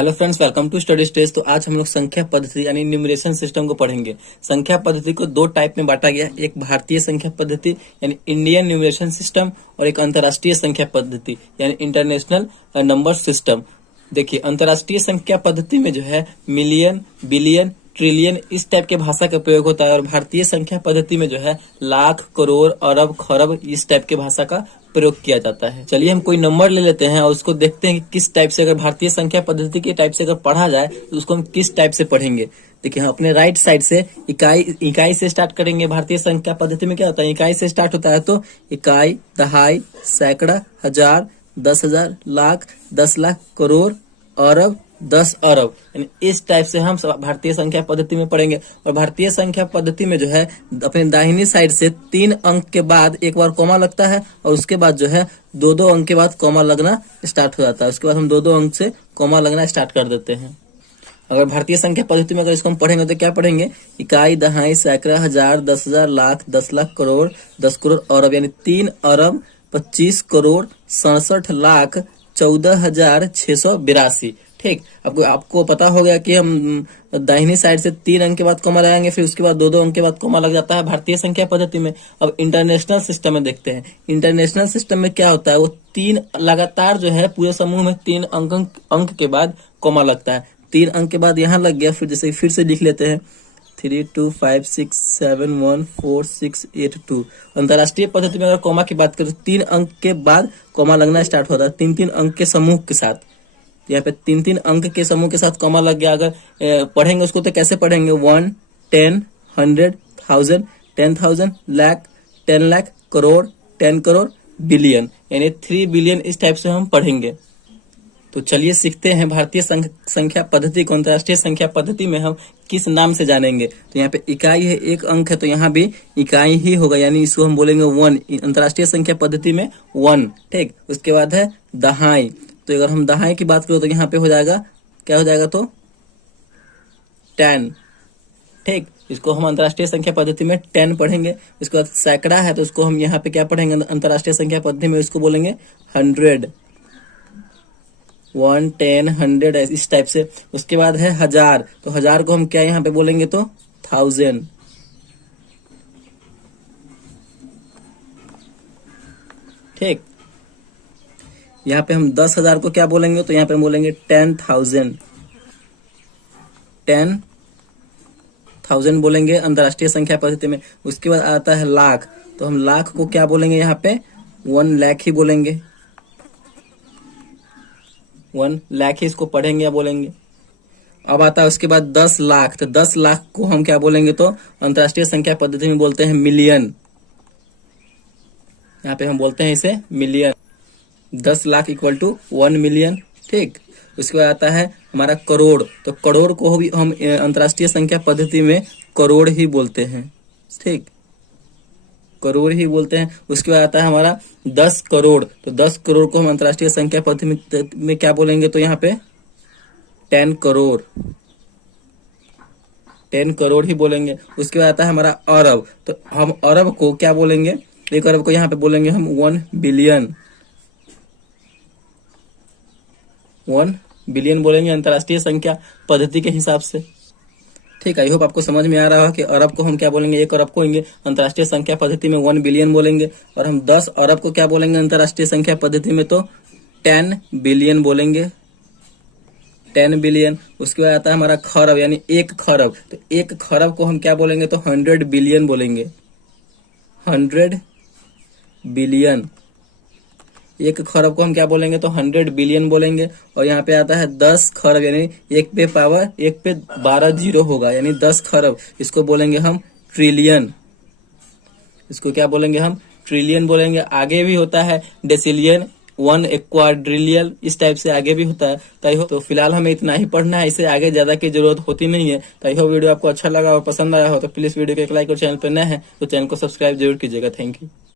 Hello friends, welcome to study stage. तो आज हम लोग संख्या पद्धति यानी न्यूमरेशन सिस्टम को पढ़ेंगे। संख्या पद्धति को दो टाइप में बांटा गया है, एक भारतीय संख्या पद्धति यानी इंडियन न्यूमरेशन सिस्टम और एक अंतर्राष्ट्रीय संख्या पद्धति यानी इंटरनेशनल नंबर सिस्टम। देखिए, अंतर्राष्ट्रीय संख्या पद्धति में जो है मिलियन, बिलियन, ट्रिलियन इस टाइप के भाषा का प्रयोग होता है और भारतीय संख्या पद्धति में जो है लाख, करोड़, अरब, खरब इस टाइप के भाषा का प्रयोग किया जाता है। चलिए हम कोई नंबर ले लेते हैं और उसको देखते हैं कि किस टाइप से, अगर भारतीय संख्या पद्धति के टाइप से अगर पढ़ा जाए तो उसको हम किस टाइप से पढ़ेंगे। देखिए, हम अपने राइट साइड से इकाई से स्टार्ट करेंगे। भारतीय संख्या पद्धति में क्या होता है, इकाई से स्टार्ट होता है। तो इकाई, दहाई, सैकड़ा, हजार, 10,000, लाख, 10 लाख, करोड़, अरब, 10 अरब, यानी इस टाइप से हम भारतीय संख्या पद्धति में पढ़ेंगे। और भारतीय संख्या पद्धति में जो है अपने दाहिनी साइड से 3 अंक के बाद एक बार कॉमा लगता है और उसके बाद जो है 2-2 अंक के बाद कॉमा लगना स्टार्ट हो जाता है। उसके बाद हम 2-2 अंक से कॉमा लगना स्टार्ट कर देते हैं। अगर भारतीय संख्या पद्धति में अगर इसको हम पढ़ेंगे तो क्या पढ़ेंगे, इकाई, दहाई, सैकड़ा, हजार, 10,000, लाख, 10 लाख, करोड़, 10 करोड़, अरब, यानी 3 अरब 25 करोड़ 67 लाख 14,682। ठीक, आपको पता हो गया कि हम दाहिनी साइड से 3 अंक के बाद कॉमा लगाएंगे, फिर उसके बाद 2-2 अंक के बाद कॉमा लग जाता है भारतीय संख्या पद्धति में। अब इंटरनेशनल सिस्टम में देखते हैं। इंटरनेशनल सिस्टम में क्या होता है, वो 3 लगातार जो है पूरे समूह में 3 अंक के बाद कॉमा लगता है। 3 अंक के बाद यहाँ लग गया, फिर जैसे फिर से लिख लेते हैं 3 2 5 6 7 1 4 6 8 2। अंतर्राष्ट्रीय पद्धति में अगर कॉमा की बात करें तो 3 अंक के बाद कॉमा लगना स्टार्ट होता है, 3-3 अंक के समूह के साथ। यहाँ पे 3-3 अंक के समूह के साथ कॉमा लग गया। अगर पढ़ेंगे उसको तो कैसे पढ़ेंगे, 1, 10, 100, 1000, 10,000, लाख, 10 लाख, करोड़, 10 करोड़, बिलियन, यानी 3 बिलियन इस टाइप से हम पढ़ेंगे। तो चलिए सीखते हैं भारतीय संख्या पद्धति को। अंतर्राष्ट्रीय संख्या पद्धति में हम किस नाम से जानेंगे। तो यहाँ पे इकाई है, 1 अंक है, तो यहाँ भी इकाई ही होगा, यानी इसको हम बोलेंगे 1। अंतर्राष्ट्रीय संख्या पद्धति में 1। ठीक, उसके बाद है दहाई। तो अगर हम दहाई की बात करें तो यहाँ पे हो जाएगा, क्या हो जाएगा, तो 10। ठीक, इसको हम अंतर्राष्ट्रीय संख्या पद्धति में 10 पढ़ेंगे। इसके बाद सैकड़ा है तो उसको हम यहाँ पे क्या पढ़ेंगे, अंतर्राष्ट्रीय संख्या पद्धति में इसको बोलेंगे 100। 1, 10, 100 इस टाइप से। उसके बाद है हजार, तो हजार को हम क्या यहाँ पे बोलेंगे, तो 1000। ठीक, यहाँ पे हम 10,000 को क्या बोलेंगे, तो यहाँ पे हम बोलेंगे 10,000। 10,000 बोलेंगे अंतर्राष्ट्रीय संख्या पद्धति में। उसके बाद आता है लाख, तो हम लाख को क्या बोलेंगे, यहाँ पे 1 लाख ही बोलेंगे। 1 लाख ही इसको पढ़ेंगे या बोलेंगे। अब आता है उसके बाद 10 लाख, तो 10 लाख को हम क्या बोलेंगे, तो अंतर्राष्ट्रीय संख्या पद्धति में बोलते हैं मिलियन। यहाँ पे हम बोलते हैं इसे million. 10 lakh equal to 1 million. ठीक, उसके बाद आता है हमारा करोड़, तो करोड़ को भी हम अंतर्राष्ट्रीय संख्या पद्धति में करोड़ ही बोलते हैं। ठीक, करोड़ ही बोलते हैं। उसके बाद आता है हमारा 10 करोड़, तो 10 करोड़ को हम अंतर्राष्ट्रीय संख्या पद्धति में क्या बोलेंगे, तो यहाँ पे 10 करोड़। 10 करोड़ ही बोलेंगे। उसके बाद आता है हमारा अरब, तो हम अरब को क्या बोलेंगे, 1 अरब को यहाँ पे बोलेंगे हम 1 बिलियन। 1 बिलियन बोलेंगे अंतर्राष्ट्रीय संख्या पद्धति के हिसाब से। ठीक, आई होप आपको समझ में आ रहा है कि अरब को हम क्या बोलेंगे, 1 अरब को अंतर्राष्ट्रीय संख्या पद्धति में 1 बिलियन बोलेंगे। और हम 10 अरब को क्या बोलेंगे अंतर्राष्ट्रीय संख्या पद्धति में, तो 10 बिलियन बोलेंगे। 10 बिलियन। उसके बाद आता है हमारा खरब, यानी 1 खरब, तो 1 खरब को हम क्या बोलेंगे, तो 100 बिलियन बोलेंगे। 100 बिलियन। 1 खरब को हम क्या बोलेंगे, तो 100 बिलियन बोलेंगे। और यहाँ पे आता है 10 खरब, यानी 1 पे पावर 1 पे 12 जीरो होगा, यानी 10 खरब। इसको बोलेंगे हम ट्रिलियन। इसको क्या बोलेंगे, हम ट्रिलियन बोलेंगे। आगे भी होता है डेसिलियन, 1 क्वाड्रिलियन, इस टाइप से आगे भी होता है। तो फिलहाल हमें इतना ही पढ़ना है, इससे आगे ज्यादा की जरूरत होती नहीं है। तो वीडियो आपको अच्छा लगा और पसंद आया हो तो प्लीज वीडियो को एक लाइक और चैनल पर नए हैं तो चैनल को सब्सक्राइब जरूर कीजिएगा। Thank you.